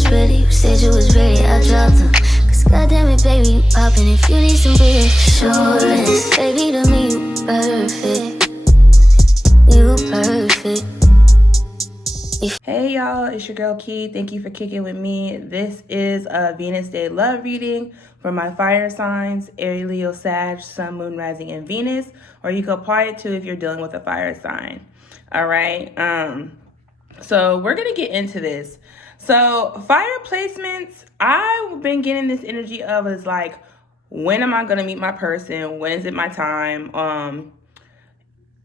was ready, you said you was ready, I dropped them. Cause goddamn it, baby, you poppin' if you need some reassurance. Baby, to me, you perfect. You perfect. Hey y'all, it's your girl Key. Thank you for kicking with me. This is a Venus Day love reading for my fire signs, Aries, Leo, Sag, Sun, Moon, Rising, and Venus. Or you can apply it to if you're dealing with a fire sign. All right. So we're gonna get into this. So fire placements, I've been getting this energy of is like, when am I gonna meet my person? When is it my time?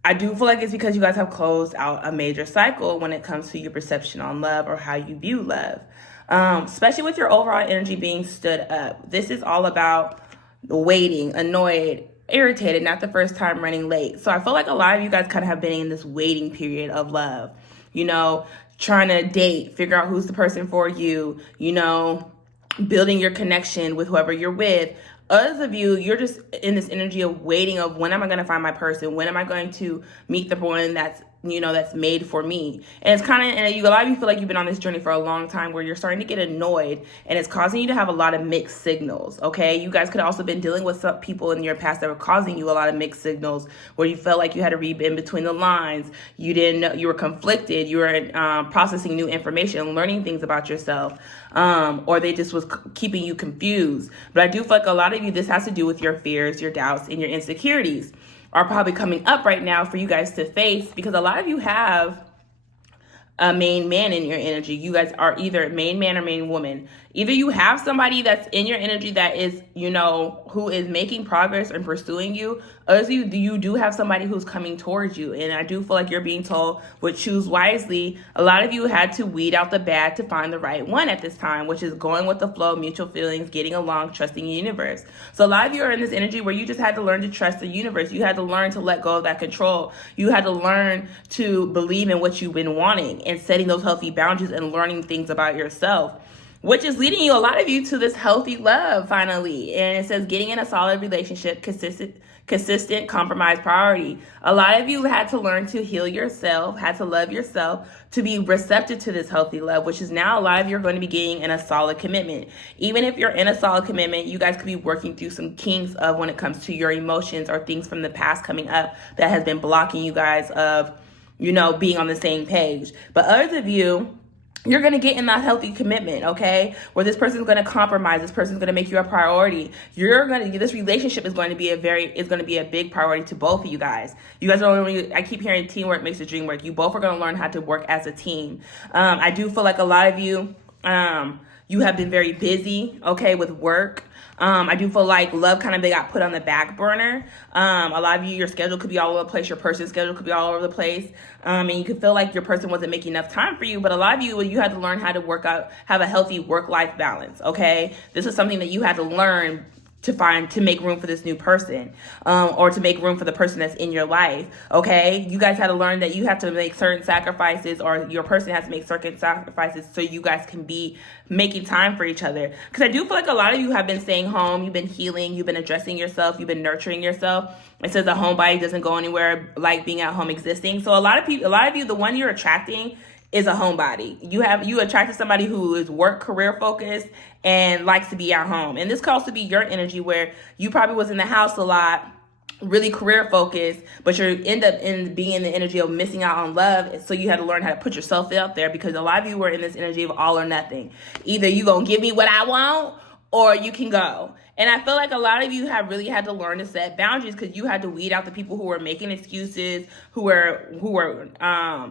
I do feel like it's because you guys have closed out a major cycle when it comes to your perception on love or how you view love. Especially with your overall energy being stood up. This is all about waiting, annoyed, irritated, not the first time running late. So I feel like a lot of you guys kind of have been in this waiting period of love. You know, trying to date, figure out who's the person for you, you know, building your connection with whoever you're with. Others of you, you're just in this energy of waiting of when am I going to find my person? When am I going to meet the one that's, you know, that's made for me? And it's kind of, and a lot of you feel like you've been on this journey for a long time where you're starting to get annoyed and it's causing you to have a lot of mixed signals, okay? You guys could have also been dealing with some people in your past that were causing you a lot of mixed signals where you felt like you had to read in between the lines. You didn't know, you were conflicted. You were processing new information, learning things about yourself. Or they just was keeping you confused. But I do feel like a lot of you, this has to do with your fears, your doubts, and your insecurities are probably coming up right now for you guys to face, because a lot of you have a main man in your energy. You guys are either main man or main woman. Either you have somebody that's in your energy that is, you know, who is making progress and pursuing you, or you do have somebody who's coming towards you. And I do feel like you're being told, would choose wisely. A lot of you had to weed out the bad to find the right one at this time, which is going with the flow, mutual feelings, getting along, trusting the universe. So a lot of you are in this energy where you just had to learn to trust the universe. You had to learn to let go of that control. You had to learn to believe in what you've been wanting and setting those healthy boundaries and learning things about yourself, which is leading you, a lot of you, to this healthy love finally. And it says getting in a solid relationship, consistent compromise priority. A lot of you had to learn to heal yourself, had to love yourself to be receptive to this healthy love, which is now a lot of you are going to be getting in a solid commitment. Even if you're in a solid commitment, you guys could be working through some kinks of when it comes to your emotions or things from the past coming up that has been blocking you guys of, you know, being on the same page. But others of you, you're going to get in that healthy commitment, okay? Where this person's going to compromise. This person's going to make you a priority. This relationship is going to be a big priority to both of you guys. You guys are I keep hearing teamwork makes the dream work. You both are going to learn how to work as a team. I do feel like a lot of you, you have been very busy, okay, with work. I do feel like love kind of got put on the back burner. A lot of you, your schedule could be all over the place. Your person's schedule could be all over the place. And you could feel like your person wasn't making enough time for you. But a lot of you had to learn how to have a healthy work-life balance, okay? This is something that you had to learn to make room for this new person, or to make room for the person that's in your life, okay? You guys had to learn that you have to make certain sacrifices, or your person has to make certain sacrifices so you guys can be making time for each other. Because I do feel like a lot of you have been staying home, you've been healing, you've been addressing yourself, you've been nurturing yourself. It says a homebody doesn't go anywhere like being at home existing. So a lot of you, the one you're attracting is a homebody. You attracted somebody who is work career focused and likes to be at home. And this could also be your energy where you probably was in the house a lot, really career focused, but you end up being in the energy of missing out on love. So you had to learn how to put yourself out there, because a lot of you were in this energy of all or nothing. Either you gonna give me what I want or you can go. And I feel like a lot of you have really had to learn to set boundaries, because you had to weed out the people who were making excuses, who were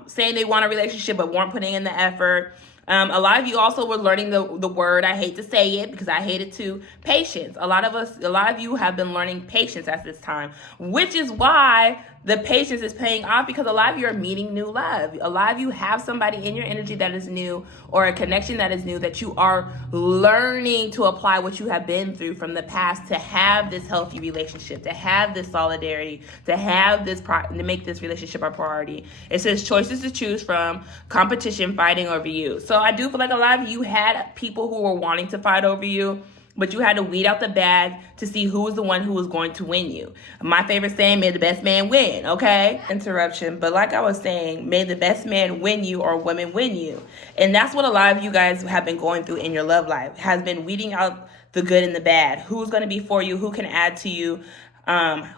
saying they want a relationship but weren't putting in the effort. A lot of you also were learning the word, I hate to say it because I hate it too, patience. A lot of you have been learning patience at this time, which is why the patience is paying off, because a lot of you are meeting new love. A lot of you have somebody in your energy that is new, or a connection that is new, that you are learning to apply what you have been through from the past to have this healthy relationship, to have this solidarity, to have this to make this relationship a priority. It says choices to choose from, competition fighting over you. So I do feel like a lot of you had people who were wanting to fight over you. but you had to weed out the bad to see who was the one who was going to win you. My favorite saying, may the best man win, okay? Interruption, but like I was saying, may the best man win you or women win you. And that's what a lot of you guys have been going through in your love life, has been weeding out the good and the bad. Who's going to be for you, who can add to you,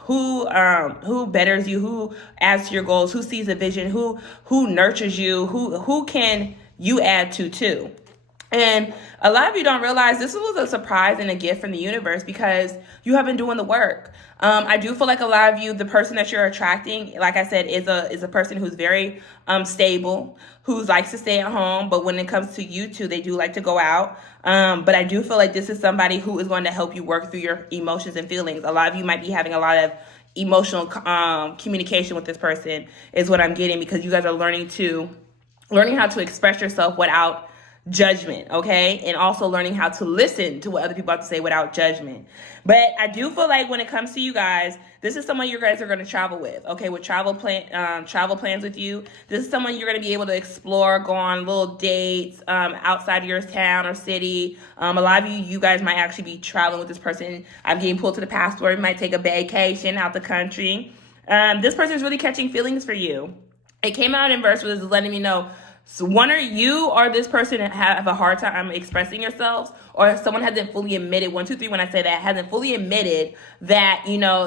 who betters you, who adds to your goals, who sees a vision, who nurtures you, who can you add to too. And a lot of you don't realize this was a surprise and a gift from the universe because you have been doing the work. I do feel like a lot of you, the person that you're attracting, like I said, is a person who's very stable, who likes to stay at home. But when it comes to you two, they do like to go out. But I do feel like this is somebody who is going to help you work through your emotions and feelings. A lot of you might be having a lot of emotional communication with this person is what I'm getting, because you guys are learning how to express yourself without judgment, okay? And also learning how to listen to what other people have to say without judgment. But I do feel like when it comes to you guys, this is someone you guys are going to travel with, okay? With travel plans with you. This is someone you're going to be able to explore, go on little dates outside of your town or city. A lot of you guys might actually be traveling with this person. I'm getting pulled to the passport. You might take a vacation out the country. This person is really catching feelings for you. It came out in verse was letting me know, so one or you or this person have a hard time expressing yourselves, or someone hasn't fully admitted, 1, 2, 3, when I say that, hasn't fully admitted that,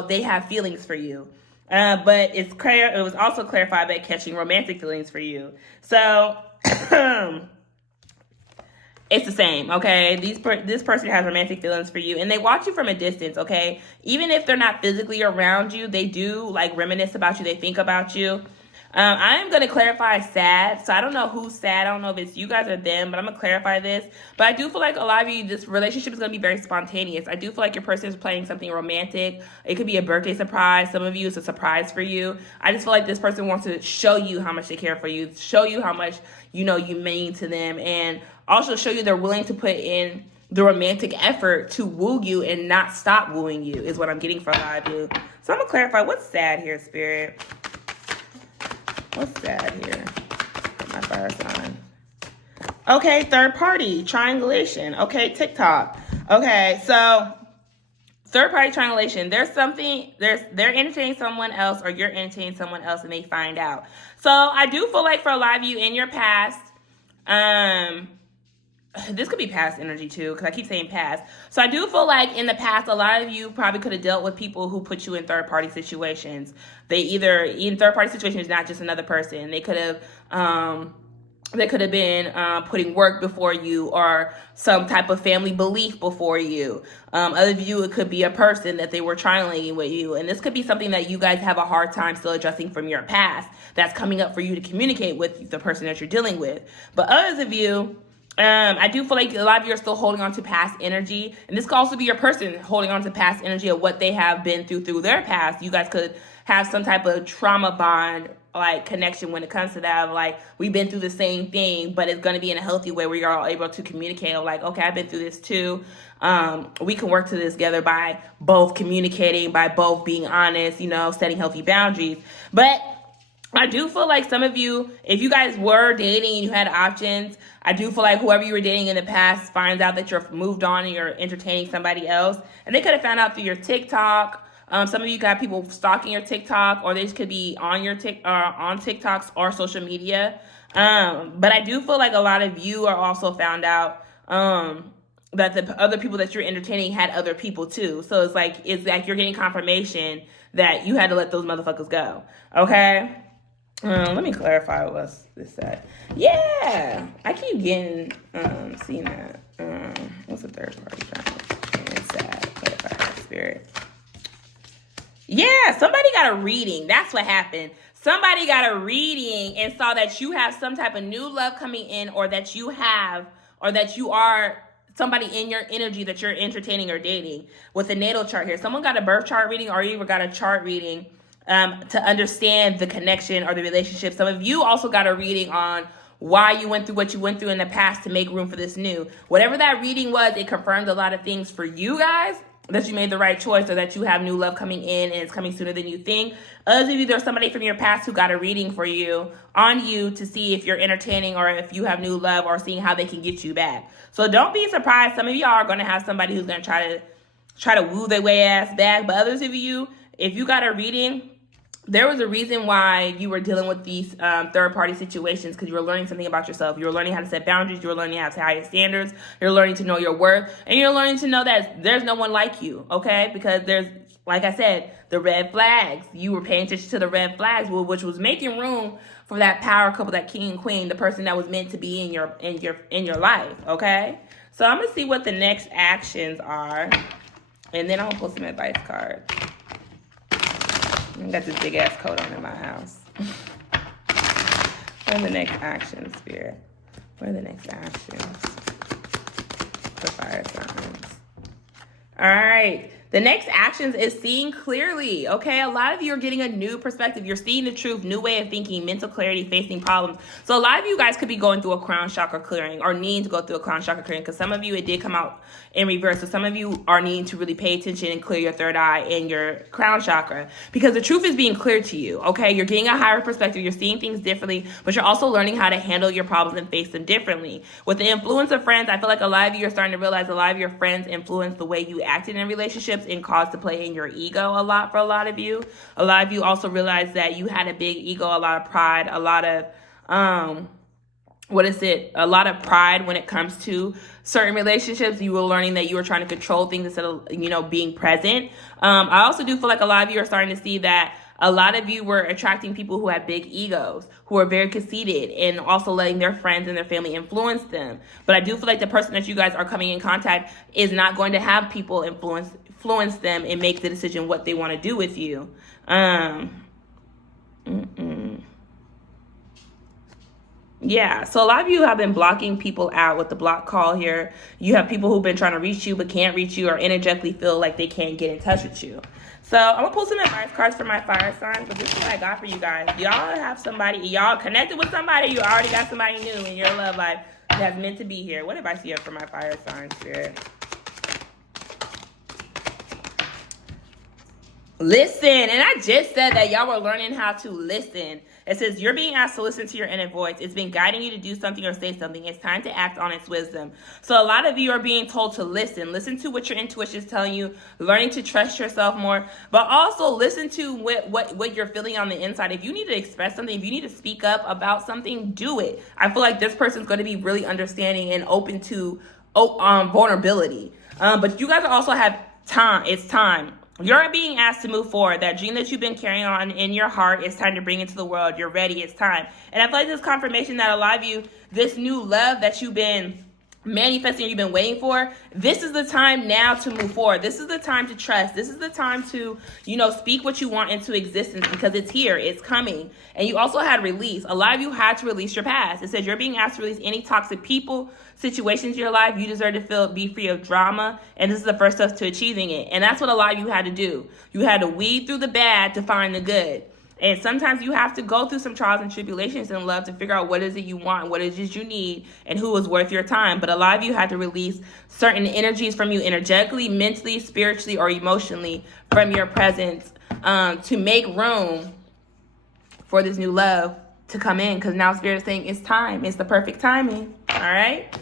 they have feelings for you. But it was also clarified by catching romantic feelings for you. So it's the same, okay? This person has romantic feelings for you, and they watch you from a distance, okay? Even if they're not physically around you, they do reminisce about you. They think about you. I am going to clarify sad. So I don't know who's sad. I don't know if it's you guys or them, but I'm going to clarify this. But I do feel like a lot of you, this relationship is going to be very spontaneous. I do feel like your person is playing something romantic. It could be a birthday surprise. Some of you, it's a surprise for you. I just feel like this person wants to show you how much they care for you, show you how much, you mean to them, and also show you they're willing to put in the romantic effort to woo you and not stop wooing you is what I'm getting from a lot of you. So I'm going to clarify what's sad here, Spirit. What's that here? My fire sign. Okay, third party, triangulation. Okay, TikTok. Okay, so third party triangulation. They're entertaining someone else, or you're entertaining someone else, and they find out. So I do feel like for a lot of you in your past, this could be past energy too, because I keep saying past. So I do feel like in the past, a lot of you probably could have dealt with people who put you in third-party situations. In third-party situations, not just another person. They could have been putting work before you, or some type of family belief before you. Other of you, it could be a person that they were triangulating with you. And this could be something that you guys have a hard time still addressing from your past that's coming up for you to communicate with the person that you're dealing with. But others of you, I do feel like a lot of you are still holding on to past energy. And this could also be your person holding on to past energy of what they have been through their past. You guys could have some type of trauma bond, connection when it comes to that. We've been through the same thing, but it's going to be in a healthy way where you're all able to communicate. Okay, I've been through this too. We can work to this together by both communicating, by both being honest, setting healthy boundaries. But I do feel like some of you, if you guys were dating and you had options, I do feel like whoever you were dating in the past finds out that you're moved on and you're entertaining somebody else. And they could have found out through your TikTok. Some of you got people stalking your TikTok, or they just could be on your on TikToks or social media. But I do feel like a lot of you are also found out that the other people that you're entertaining had other people too. So it's like you're getting confirmation that you had to let those motherfuckers go. Okay? Let me clarify what's this at. Yeah, I keep getting seeing that. What's the third party triangle? It's sad. Clarify spirit. Yeah, somebody got a reading. That's what happened. Somebody got a reading and saw that you have some type of new love coming in, or that you are somebody in your energy that you're entertaining or dating. With a natal chart here, someone got a birth chart reading, or you even got a chart reading to understand the connection or the relationship. Some of you also got a reading on why you went through what you went through in the past to make room for this new. Whatever that reading was, it confirmed a lot of things for you guys. that you made the right choice, or that you have new love coming in and it's coming sooner than you think. Others of you, there's somebody from your past who got a reading for you on you to see if you're entertaining or if you have new love, or seeing how they can get you back. So don't be surprised. Some of y'all are going to have somebody who's going to try to woo their way ass back. But others of you, if you got a reading, there was a reason why you were dealing with these third-party situations, because you were learning something about yourself. You were learning how to set boundaries. You were learning how to higher standards. You're learning to know your worth. And you're learning to know that there's no one like you, okay? Because there's, like I said, the red flags. You were paying attention to the red flags, which was making room for that power couple, that king and queen, the person that was meant to be in your life, okay? So I'm going to see what the next actions are, and then I'm going to pull some advice cards. I got this big ass coat on in my house. What are the next actions, Spirit? What are the next actions for fire signs? All right. The next actions is seeing clearly, okay? A lot of you are getting a new perspective. You're seeing the truth, new way of thinking, mental clarity, facing problems. So a lot of you guys could be going through a crown chakra clearing, or needing to go through a crown chakra clearing, because some of you, it did come out in reverse. So some of you are needing to really pay attention and clear your third eye and your crown chakra, because the truth is being cleared to you, okay? You're getting a higher perspective. You're seeing things differently, but you're also learning how to handle your problems and face them differently. With the influence of friends, I feel like a lot of you are starting to realize a lot of your friends influence the way you acted in relationships and caused to play in your ego a lot for a lot of you. A lot of you also realize that you had a big ego, a lot of pride, a lot of a lot of pride when it comes to certain relationships. You were learning that you were trying to control things instead of, being present. I also do feel like a lot of you are starting to see that a lot of you were attracting people who had big egos, who are very conceited, and also letting their friends and their family influence them. But I do feel like the person that you guys are coming in contact is not going to have people influence them and make the decision what they want to do with you. Yeah, so a lot of you have been blocking people out with the block call here. You have people who've been trying to reach you but can't reach you, or energetically feel like they can't get in touch with you. So I'm going to pull some advice cards for my fire signs, but this is what I got for you guys. Y'all have somebody, y'all connected with somebody, you already got somebody new in your love life that's meant to be here. What advice do you have for my fire signs, Spirit? Listen, and I just said that y'all were learning how to listen. It says you're being asked to listen to your inner voice. It's been guiding you to do something or say something. It's time to act on its wisdom. So a lot of you are being told to listen. Listen to what your intuition is telling you, learning to trust yourself more, but also listen to what you're feeling on the inside. If you need to express something, if you need to speak up about something, do it. I feel like this person's going to be really understanding and open to vulnerability. But you guys also have time. It's time. You're being asked to move forward. That dream that you've been carrying on in your heart, it's time to bring it to the world. You're ready. It's time. And I feel like this confirmation that a lot of you, this new love that you've been manifesting, you've been waiting for, this is the time now to move forward. This is the time to trust. This is the time to, speak what you want into existence, because it's here. It's coming. And you also had release. A lot of you had to release your past. It says you're being asked to release any toxic people, situations in your life. You deserve to be free of drama, and this is the first step to achieving it. And that's what a lot of you had to do. You had to weed through the bad to find the good. And sometimes you have to go through some trials and tribulations in love to figure out what is it you want, what is it you need, and who is worth your time. But a lot of you had to release certain energies from you energetically, mentally, spiritually, or emotionally from your presence to make room for this new love to come in, because now Spirit is saying it's time. It's the perfect timing. All right.